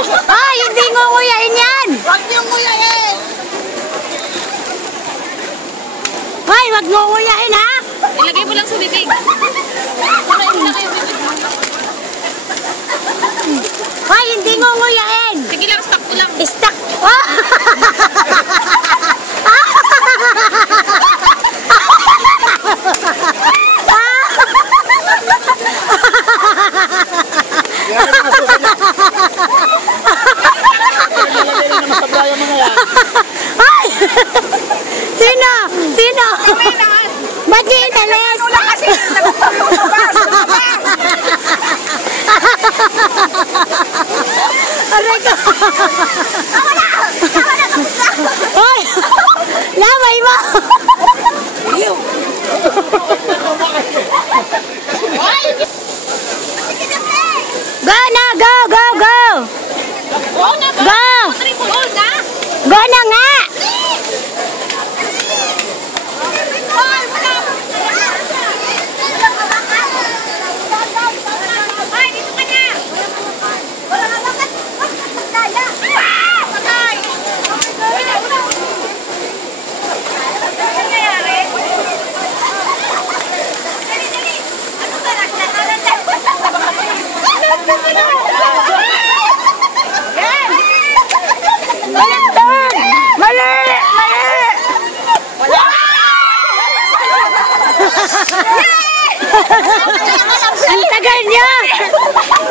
Ay, hindi nguyain yan! Huwag niyong nguyain! Ay, wag nguyain ha! Ilagay mo lang sa bibig. Ilagay mo lang yung bibig. Ay, hindi nguyain! Sige lang, stop ko lang. Stuck! Oh! Ay! Sino? Sino? Ba't di inalis? Aray ko! Hoy! Lamay mo! Go na! Go! Go! Go! Go na ba? Go! Go na! Go na nga! Ang tagal niya!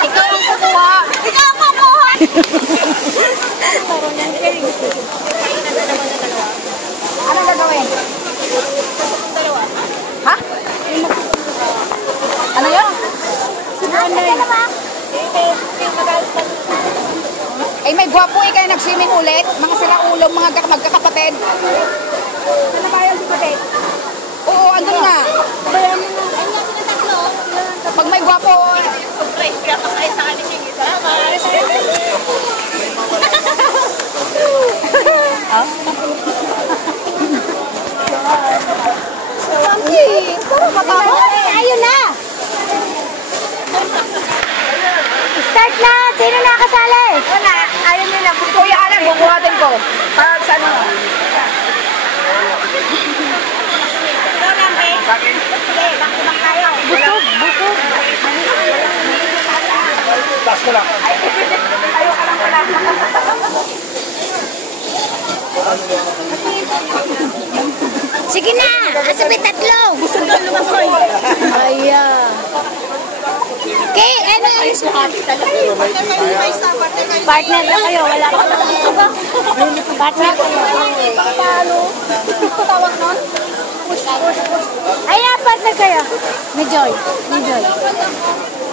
Ikaw ang kukuha! Ikaw ang kukuha! Ano gagawin? Ha? Ano yun? Ay, may gwapo eh kayo nag-swimming ulit. Mga siraulong, mga magkakapatid. Ano ba yan si Patet? Oo, andun nga. Ayun nga sila tatlo. Pag may gwapo, Surprise ka pa kayo sa akin yung salamat. Ayun na! Start na! Sino nakasali? wala. Ayaw nila. Kuya Alan, bubuhatin ko. Para sa ano. Ikaw lang, eh. Sige, bakit tayo? Busog, busog. Taas ko lang. Ayaw ka lang pala. Sige na! Asabi tatlo! Gusto ko lumasoy. Ayan. Okay, ano? Partner na kayo, wala ka na gusto ba? Partner kayo. Paano? Tawag nun? Ayan, partner kayo. Ni Joy. Ni Joy.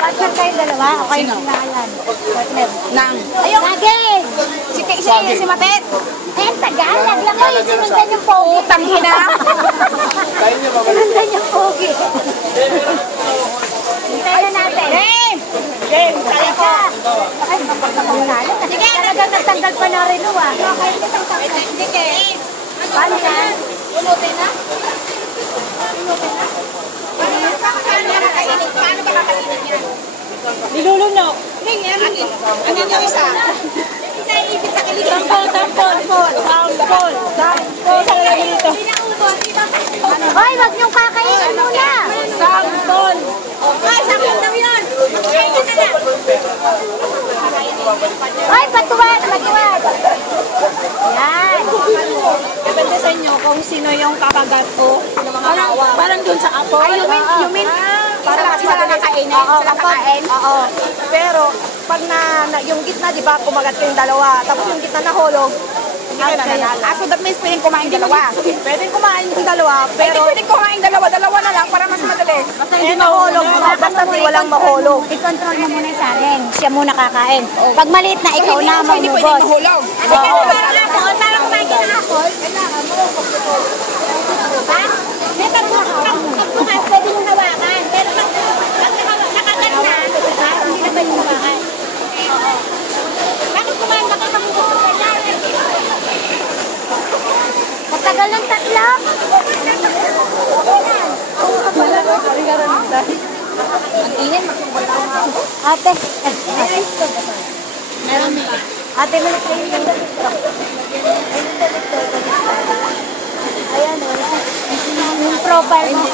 Partner kayo dalawa. Okay na ayan. Partner. Nang. Ayun. Saging! Si Matet. Eh, Tagalog lang kayo. Sinundan yung pogi. Utang hina. Sinundan yung pogi. Hintayin na natin. Game. Kaya ka. Ay, mapagkapangalan. Kasi talagang nagtanggal pa na rin, ah. Paano yan? Pulutin na? Paano ba kakainin yan? Nilulunok. Ano yung isa? Isa ibig sa kilig. Sampol. Hoy, wag niyong kakainin muna. Sampol. Ay, sampol daw yun. Kainin na lang. Hoy, patuwad. Yan. Depende sa inyo kung sino yung kakagat ko. Parang dun sa apple. Ay, you mean, isa lang kakainin? Oo, Isa lang kakain? Oo. Pero, pag yung gitna, di ba, kumagat yung dalawa. Tapos yung gitna nahulog, hindi kayo nananalo. So that means pwedeng kumain dalawa. Pwedeng kumain yung dalawa, pero... Pwedeng kumain dalawa na lang para mas madali. Basta hindi mahulog. Basta di walang mahulog. I-control mo muna yung saging. Siya muna kakain. Pag maliit na, ikaw na So, hindi pwedeng mamubos. mahulog. Oo. Parang kumain ka ng apple. Ha? May pag bukas, pwede mong hawakan. Pero pag nakagat na, hindi na pwede hawakan. Bakit kumain ka kayo mamubos ka dyan? Matagal ng tatlo? Ang ingin, magsumbol lang ako. Ate. Ate, may training yung ayan o. Yung profile mo.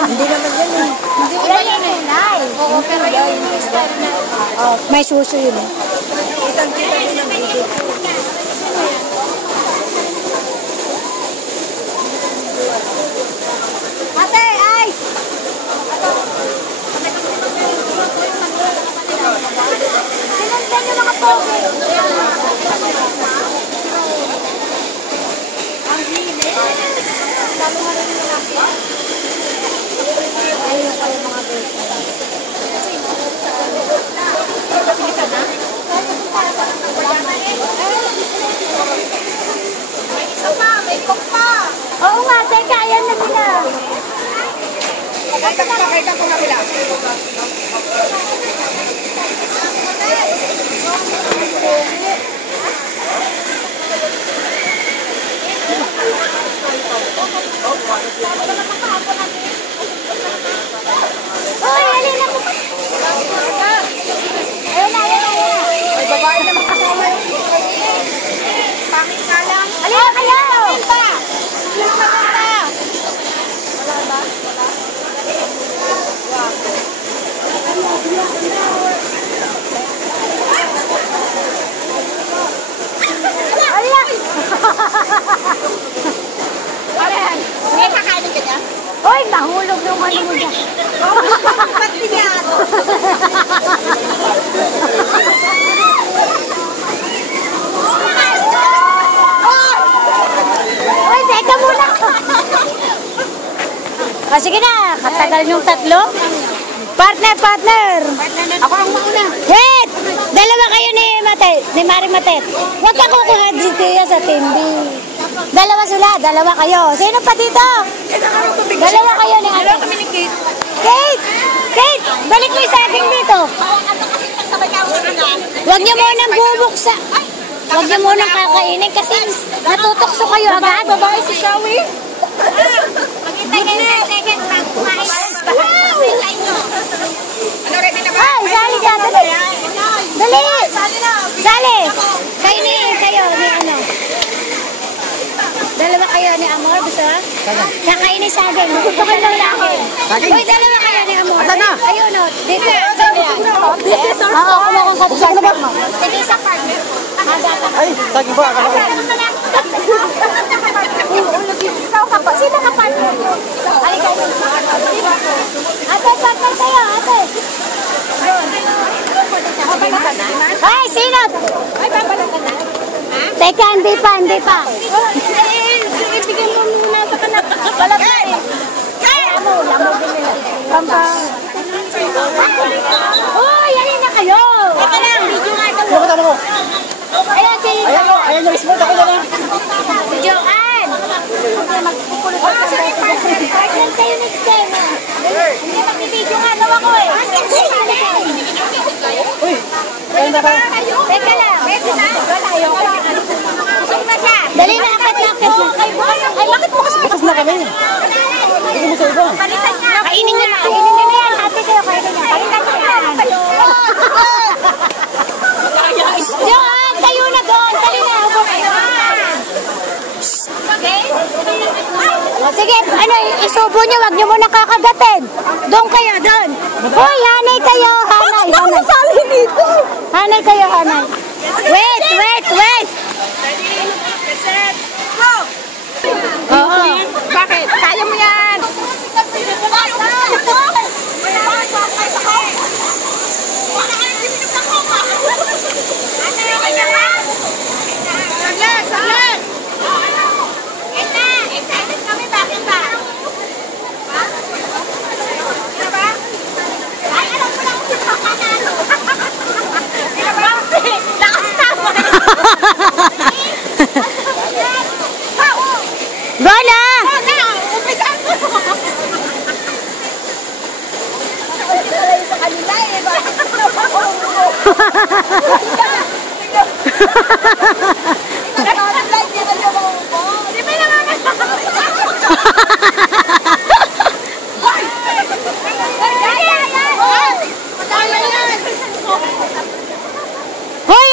Hindi naman yun eh. Yan yung inay. Oo, pero yung style na. May suso yun eh. Kitang-kita yun ang bibig. Ate, ay! Sinundan yung mga pogi. Ang hili. Lalo nga rin yung laki. Ayun pa yung mga girls. Pili ka na? May isa pa, may cook pa. Oo nga, teka, ayan na sila. Pakita ko na sila. Uy, alin na po. Ayun na, ayun na, ayun na. May babae naman kasama yung pangit nga lang. Alin na kayo. Ayan, may kakainin ka niya? Uy, mahulog yung ano mo dyan. Ba't yan? Uy, teka muna. Sige na, katagal yung tatlo. Partner, partner. Ako ang mauna. Wait! Dalawa kayo ni Mari Matet. Huwag ka kukuha dito sa tindi. Dalawa sila, dalawa kayo. Sino pa dito? Dalawa kayo ni Ate. Kate! Kate! Balik mo yung saging dito. Huwag niyo munang bubuksa. Huwag niyo munang kakainin kasi natutokso kayo agad. Babae si Shawi. Second round kumain. Ano, ready na ba? Ay, sali ka. Dali. Dali. Sali. Kayo ni ano. Dalawa kayo ni Amor, gusto ha? Kakainin saging. Gusto ko lang laki. Uy, dalawa kayo ni Amor. Ayun o. Dito. This is our Oo, kumakang katusok mo. Sige sa partner. Ay, saging po, akala ko. Ikaw ka pa. Sino ka partner? Ay, kayo. Ate, partner tayo. Ate. Ay, sino? Ay, babalatan na. Teka, hindi pa. Ibigyan mo muna sa kanak. Balatan eh. Lamo din nila. Pampang. Uy, alin na kayo. Teka lang, video nga ito. Ano mo? Ayan, si Ayan yung mismo, ako na lang. Si Joanne. Partner kayo ni Stena. Hindi, magbibideo nga daw ako eh. Uy, ayun na ka. Teka lang. Busog na siya. Dali na, akat na. Ay, bakit bukas? Busog na kami. Hindi mo sa iba. Kainin niyo na. Kainin niyo na yan. Ate kayo, kainin niyo. Kainin niyo yan. Joanne, kayo na doon. Dali na. Upo kayo. Okay? Sige, ano, isubo niyo. Wag niyo muna kakagatin. Doon kayo, doon. Hoy, hanay kayo. Hanay. Sali dito. Hanay kayo, hanay. Wait. Go! Oo. Bakit? Kaya mo yan. Saglit. Excited kami, bakit ba? Ay, alam ko lang kung sino ka nalo. Lakas tama. Go na! Sa kanila eh. Di ba naman? Hoy,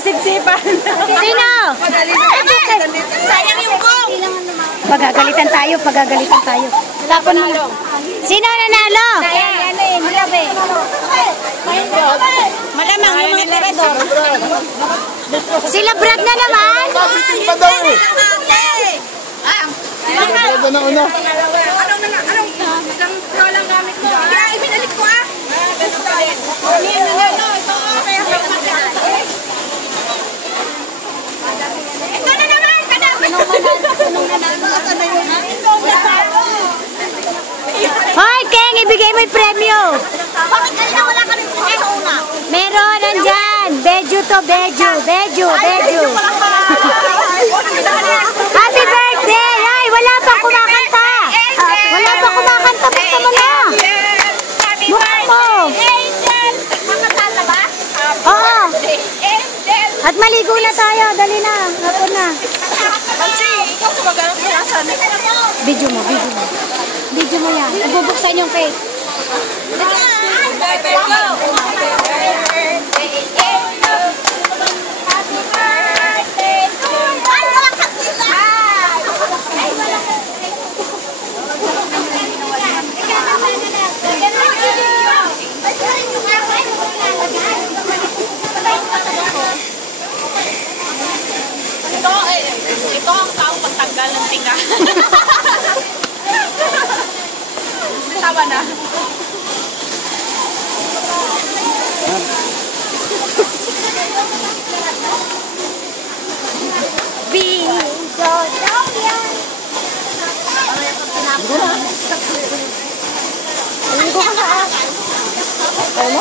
sipsipan. Sino? Sayang yung kong. Pagagalitan tayo. Tapon mo. Sino nanalo? Malamang yung mga tirador. Sila Brad na naman? Ito na una. Anong isang pro lang gamit mo? Kaya ibinalik ko ah. Ito na naman! Hoy, Keng, ibigay mo yung premyo. Bakit kanina wala kami pumunta sa una? Meron, nandyan. Beju to, beju. Happy birthday! Ay, wala pang kumakanta. Buksan mo na. Buksan mo. Makatata ba? Oo. Angel! At maligo na tayo. Dali na. Hapon na. Kasi ikaw kumagano kaya saan? Video mo yan. Nabubuksan yung cake. Ito ang tao pagtanggal ng tinga. Tawa na. Ano?